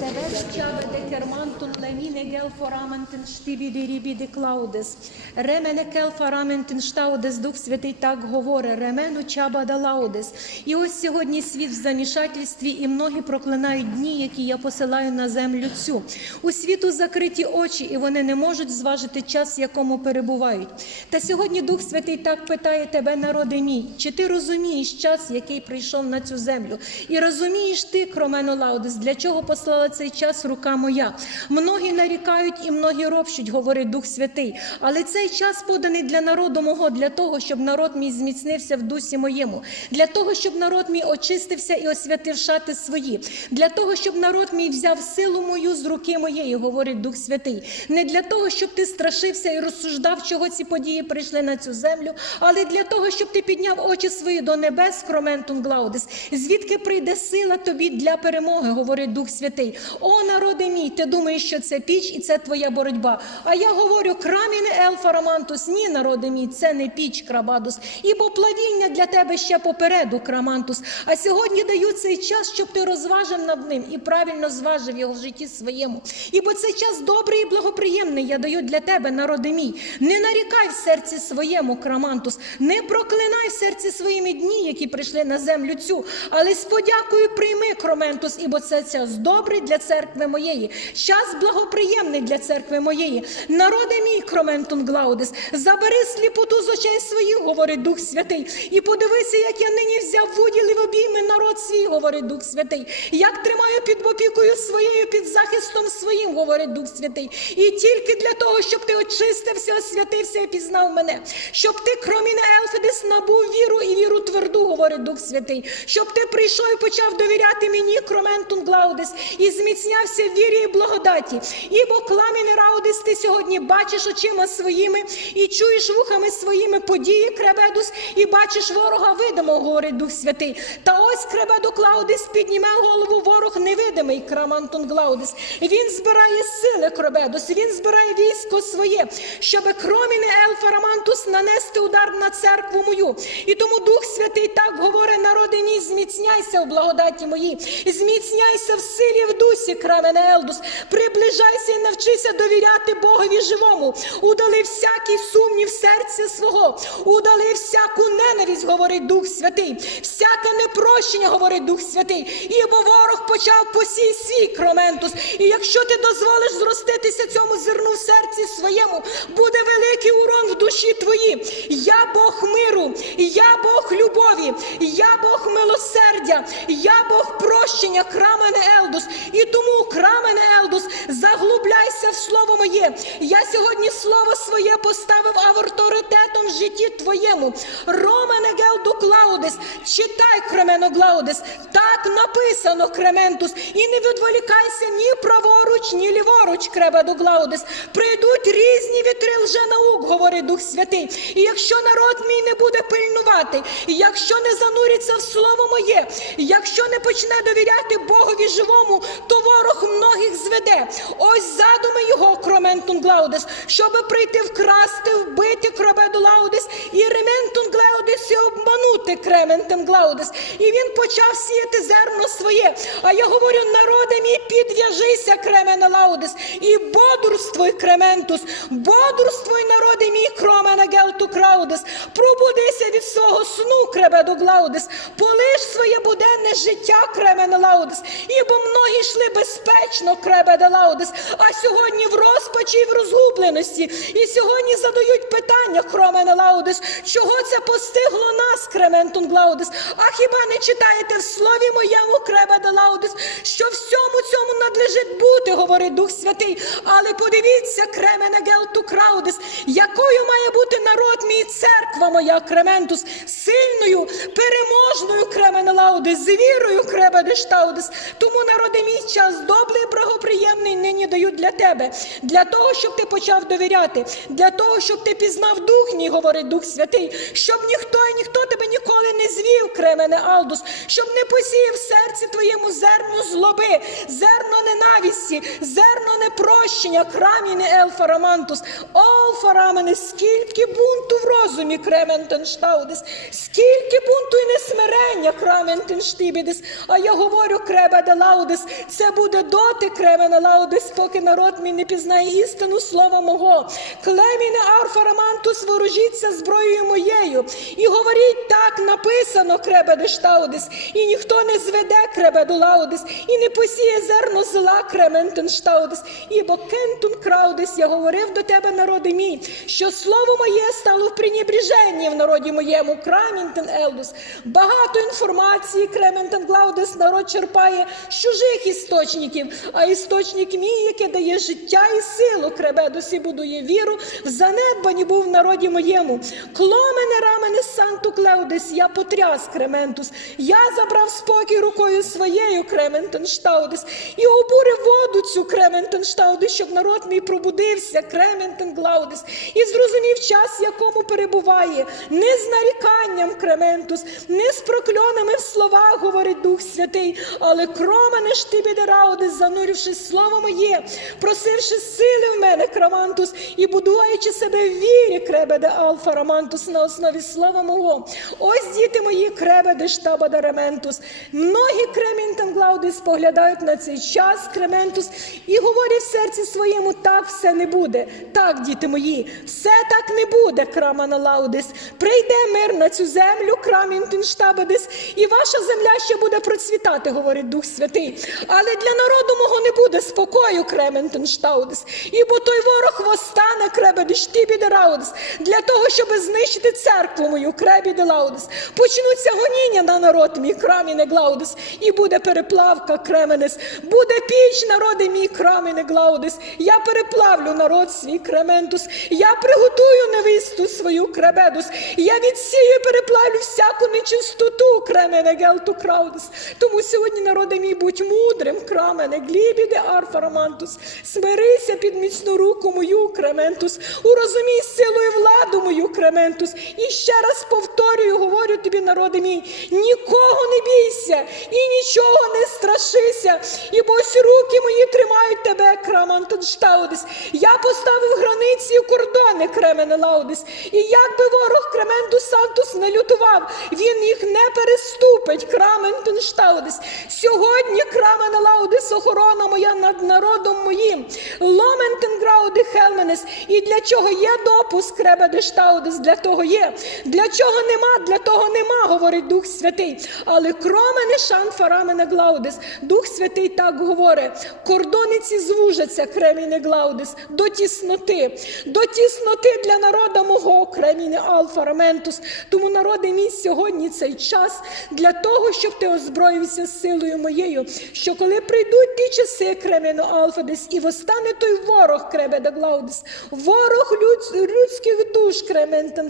Тебе чабе кермантун леміне гел фораментин штібіді рібіді клаудес. Ремене кел фараментин штаудес, Дух Святий так говорить, ремену чаба да лаудес. І ось сьогодні світ в замішательстві, і многі проклинають дні, які я посилаю на землю цю. У світу закриті очі, і вони не можуть зважити час, в якому перебувають. Та сьогодні Дух Святий так питає тебе, народи мій, чи ти розумієш час, який прийшов на цю землю? І розумієш ти, Кромено Лаудес, для чого послала цей час рука моя? Многі нарікають і многі ропщуть, говорить Дух Святий. Але цей час поданий для народу мого, для того, щоб народ мій зміцнився в дусі моєму, для того, щоб народ мій очистився і освятив шати свої, для того, щоб народ мій взяв силу мою з руки моєї, говорить Дух Святий. Не для того, щоб ти страшився і розсуждав, чого ці події прийшли на цю землю, але для того, щоб ти підняв очі свої до небес, Кроментун Глаудес, звідки прийде сила тобі для перемоги, говорить Дух Святий. О, народи мій, ти думаєш, що це піч і це твоя боротьба. А я говорю, краміне елфарамантус, ні, народи мій, це не піч, крабадус, ібо плавільня для тебе ще попереду, крамантус. А сьогодні даю цей час, щоб ти розважив над ним і правильно зважив його в житті своєму. Ібо цей час добрий і благоприємний я даю для тебе, народи мій. Не нарікай в серці своєму, крамантус, не проклинай в серці своїми дні, які прийшли на землю цю, але з подякою прийми, кроментус, ібо це час добрий для церкви моєї, час благоприємний для церкви моєї. Народи мій, кроментун Глаудис, забери сліпоту з очей своїх, говорить Дух Святий, і подивися, як я нині взяв в уділ і обійми народ свій, говорить Дух Святий, як тримаю під опікою своєю, під захистом своїм, говорить Дух Святий. І тільки для того, щоб ти очистився, освятився і пізнав мене, щоб ти, кроміне Елфедес, набув віру і віру тверду, говорить Дух Святий, щоб ти прийшов і почав довіряти мені, кроментун Глаудес, і зміцнявся в вірі і благодаті. Ібо кламіне Раудес, ти сьогодні бачиш очима своїми і чуєш вухами своїми події, кребедус, і бачиш ворога видимого, говорить Дух Святий. Та ось кребеду Клаудис підніме голову ворог невидимий, Крамантон Клаудис. Він збирає сили, кребедус, він збирає військо своє, щоб кроміне Елфарамантус нанести удар на церкву мою. І тому Дух Святий так говорить, народи мій, зміцняйся в благодаті моїй, зміцняйся в силі в дусі, крамене Елдус, приближайся і навчися довіряти Богові живому, удали всякий сумнів серця свого, удали всяку ненависть, говорить Дух Святий, всяке непрощення, говорить Дух Святий, ібо ворог почав посій свій кроментус. І якщо ти дозволиш зроститися цьому зерну в серці своєму, буде великий урон в душі твої. Я Бог миру, я Бог любові, я Бог милосердя, я Бог прощення, крамене Елдус. І тому, крамене Елдус, заглубляйся в слово моє. Я сьогодні слово своє поставив авторитетом в житті твоєму. Ромене Гелду Клаудес, читай Кремено Глаудес. Так написано, Крементус, і не відволікайся ні праворуч, ні ліворуч, Кребеду Глаудес. Прийдуть різні вітри лженаук, говорить Дух Святий. І якщо народ мій не буде пильнувати, і якщо не зануриться в слово моє, якщо не почне довіряти Богові живому, то ворог многих зведе. Ось задуми його, Кроментун Глаудес, щоб прийти вкрасти, вбити Кробеду Лаудес і Рементун Глаудес і обманути Крементем Глаудес. І він почав сіяти зерно своє. А я говорю, народе мій, підв'яжися, Кремене Лаудес, і бодрствуй, Крементус, бодрствуй, народи мій, Кромене Гелту Краудес, пробудися від свого сну, Кребеду Глаудес, полиш своє буденне життя, Кремене Лаудес, ібо многі йшли безпечно, Кребеде Лаудес, а сьогодні в розпачі і в розгубленості. І сьогодні задають питання, Кромене Лаудес, чого це постигло нас, Крементун Глаудес? А хіба не читаєте в слові моєму, Кребеде Лаудес, що всьому цьому надлежить бути, говорить Дух Святий. Але подивіться, Кремене Гелту Краудес, якою має бути народ мій церква моя, Крементус, сильною, переможною, Кремене лаудис, з вірою, Кребеде Штаудес. Тому народи мій час добрий, благоприємний нині дають для тебе, для того, щоб ти почав довіряти, для того, щоб ти пізнав дух мій, говорить Дух Святий, щоб ніхто і ніхто тебе ніколи не звів, Кремене Алдус, щоб не посіяв серці твоєму зерно злоби, зерно ненависті, зерно непрощення, краміне елфарамантус, олфарамене, скільки бунту в розумі, крементенштаудес, скільки бунту і несмирення, краментенштібідес, а я говорю, кребеде лаудес, це буде доти, кремене лаудес, поки народ мій не пізнає істину слова мого. Клеміне арфарамантус, ворожіться зброєю моєю, і говоріть так написано, кребеде штаудес, і ніхто не зведе кребеду лаудес, і не посіє зерно зла, крементен штаудес, ібо кентун краудес, я говорив до тебе, народи мій, що слово моє стало в пренебреженні в народі моєму, крамінтен елдус. Багато інформації, крементен глаудес, народ черпає з чужих істочників, а істочник мій, який дає життя і силу, кребедус, і будує віру, в занедбані був в народі моєму. Кломене рамене санту клеудес, я потряс крементус, я забрав спокій рукою своєю, крементенштаудес, і обурив воду цю крементенштаудес, щоб народ мій пробудився, крементен глаудес, і зрозумів час, в якому перебуває, не з наріканням крементус, не з прокльонами в словах, говорить Дух Святий, але кромене штибідераудес, зануривши слово моє, просивши сили в мене, крамантус, і будуючи себе в вірі, кребеде алфа рамантус на основі слова мого. Ось діти мої, кребеде штаба дарементус. Многі кремінтен глаудис поглядають на цей час, крементус, і говорять в серці своєму, так все не буде. Так, діти мої, все так не буде, крамана лаудис. Прийде мир на цю землю, крамінтен штабадис, і ваша земля ще буде процвітати, говорить Дух Святий. Але для народу мого не буде спокою, крементен штаудис, ібо той ворог восстане, кребеде штібіде раудис, для того, щоб знищити церкву мою, кребіде лаудис. Почнуться гоніння на народ мій, краміне глаудис, і буде переплавка кременес, буде піч, народи мій, краміне глаудис. Я переплавлю народ свій крементус, я приготую невисту свою кребедус, я відсію переплавлю всяку нечистоту, кремене гелту краудис. Тому сьогодні, народи мій, будь мудрим, крамене, глібіде арфарамантус, смирися під міцну руку мою, крементус, урозумій силу і владу мою, крементус. І ще раз повторюю, говорю тобі, народи мій, нікого не бійся і нічого не страшися, ібо ось руки мої тримають тебе, крамантонштаудис. Я поставив границі і кордони, кремене лаудис. І як би ворог Крементус Сантус не лютував, він їх не переступить, краментонштаудис. Сьогодні, крамене лаудис, охорона моя над народом моїм. Ломентенграуди Хелменес. І для чого є допуск, кребедештаудис, для того є. Для чого нема, для того нема, говорить Дух Святий. Але кромене шанфарамене глаудис. Дух Святий так говорить. Кордони ці звужаться, креміне глаудис, до тісноти, до тісноти для народа мого, креміне алфараментус. Тому народи мій сьогодні цей час для того, щоб ти озброївся силою моєю, що коли прийдуть ті часи, кремено алфадис, і восстане той ворог, кребеда глаудис, ворог люд, людських душ,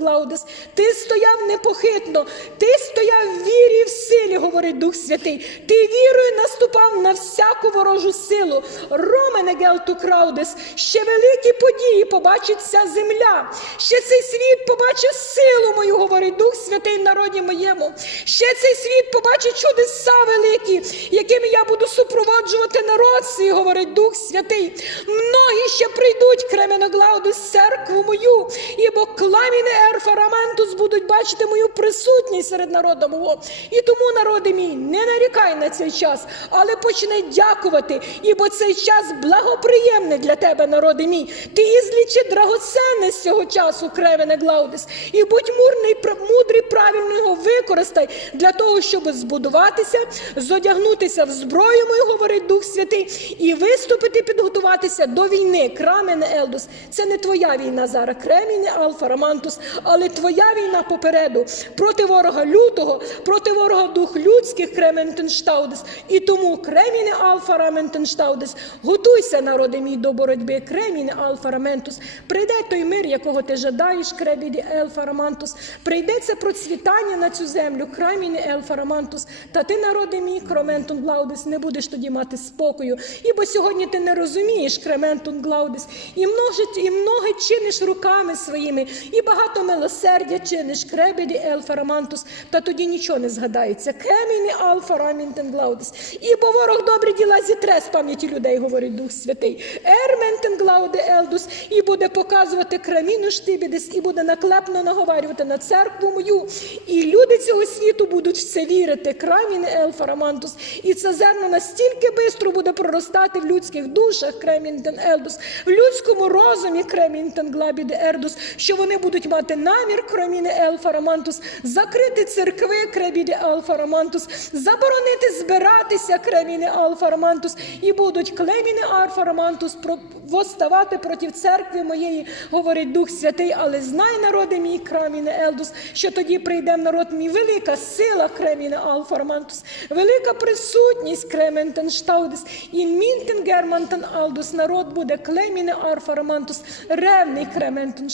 глаудис, ти стояв непохитно, ти стояв в вірі і в силі, говорить Дух Святий. Ти вірою наступав на всяку ворожу силу. Ромене гелту краудис, ще великі події побачить вся земля. Ще цей світ побачить силу мою, говорить Дух Святий в народі моєму. Ще цей світ побачить чудеса великі, якими я буду супроводжувати народ свій, говорить Дух Святий. Многі ще прийдуть, кременоглауду, церкву мою, ібо кламіне ерфараментус будуть бачити мою присутність серед народу мого. І тому, народи мій, не нарікай на цей час, але почни дякувати, ібо цей час благоприємний для тебе, народи мій. Ти ізлічи драгоценність цього часу, кремене Глаудис, і будь мурний, мудрий, правильно його використай для того, щоб збудуватися, зодягнутися в зброю мою, говорить Дух Святий, і виступити, підготуватися до війни. Крамене Елдус, це не твоя війна зараз, креміне Алфа Романтус, але твоя війна попереду проти ворога лютого, проти ворога дух людських Крементенштаудес. І тому креміне Алфа Раментенштаудес, готуйся, народи мій, до боротьби, креміне Алфа Раментус. Прийде той мир, якого ти жадаєш, кребіді Елфа Рамантус. Прийде це процвітання на цю землю, креміне Елфа Рамантус. Та ти, народи мій, Кроментун Глаудес, не будеш тоді мати спокою. Ібо сьогодні ти не розумієш, Крементун Глаудес, і множить, і многе чиниш руками своїми, і багато милосердя чиниш, кребіді Елфа Рамантус, та тоді нічого не згадається. Кеміні Алфа Рамінтен Глаудес. Ібо ворог добрі діла зітре з пам'яті людей. говорить Дух Святий. Ерментен глауде елдус, і буде показувати краміну штибідес, і буде наклепно наговарювати на церкву мою. І люди цього світу будуть в це вірити. Крамін елфарамантус. І це зерно настільки бистро буде проростати в людських душах, кремінтен елдус, в людському розумі, кремінтен глабіде ердус, що вони будуть мати намір, кроміне елфарамантус, закрити церкви, кребіде алфарамантус, заборонити збиратися, креміне алфарамантус, і будуть клеміне алфарамантус про- восставати проти церкви моєї, говорить Дух Святий, але знай, народи мій, краміне елдус, що тоді прийде народ мій велика сила, креміне алфарамантус, велика присутність, крементен штаудис, і мінтен германтен алдус, народ буде клеміне арфарамантус, ревний крементен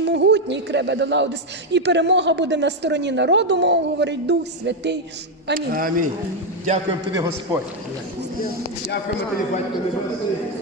штаудис, кребе кребедолаудис, і перемога буде на стороні народу мого, говорить Дух Святий. Амінь. Амінь. Дякуємо тобі, Господь. Дякуємо тобі, батько.